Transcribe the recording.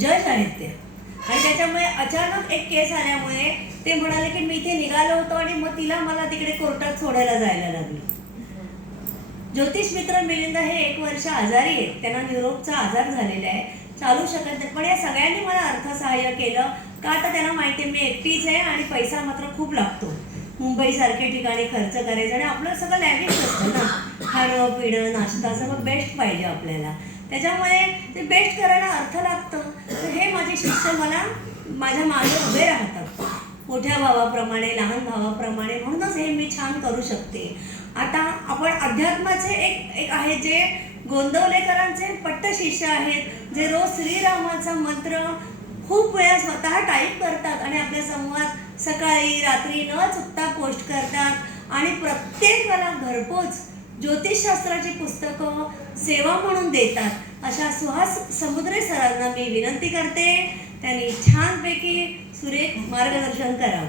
जज आहेत ते. आणि त्याच्यामुळे अचानक एक केस आल्यामुळे ते म्हणाले की मी इथे निघालो होतो आणि मग मला तिकडे कोर्टात सोडायला जायला लागलं. ज्योतिष मित्र मिलिंद हे 1 वर्ष आजारी आहेत. त्यांना न्यूरोचा आजार झालेला आहे, चालू शकत नाही. पण या सगळ्यांनी मला अर्थसहाय्य केलं का तर त्यांना माहिती आहे मी एकटीच आहे आणि पैसा मात्र खूप लागतो. मुंबईसारख्या ठिकाणी खर्च करायचा आणि आपलं सगळं लॅविश असतं ना, खाणं पिणं नाश्ता सगळं बेस्ट पाहिजे आपल्याला. त्याच्यामुळे ते बेस्ट करायला अर्थ लागतं. तर हे माझे शिष्य मला माझ्या मागे उभे राहतात, मोठ्या भावाप्रमाणे लहान भावाप्रमाणे. म्हणूनच हे मी छान करू शकते. आता आपण अध्यात्माचे एक आहे जे गोंदवलेकरांचे पट्ट शिष्य आहेत, जे रोज श्रीरामाचा मंत्र खूप वेळा स्वतः टाईप करतात आणि आपल्या संवाद सकाळी रात्री न चुकता पोस्ट करतात आणि प्रत्येकाला घरपोच ज्योतिषशास्त्राची पुस्तकं सेवा म्हणून देतात. अशा सुहास समुद्रे सरांना मी विनंती करते त्यांनी छानपैकी सुरेख मार्गदर्शन करावं.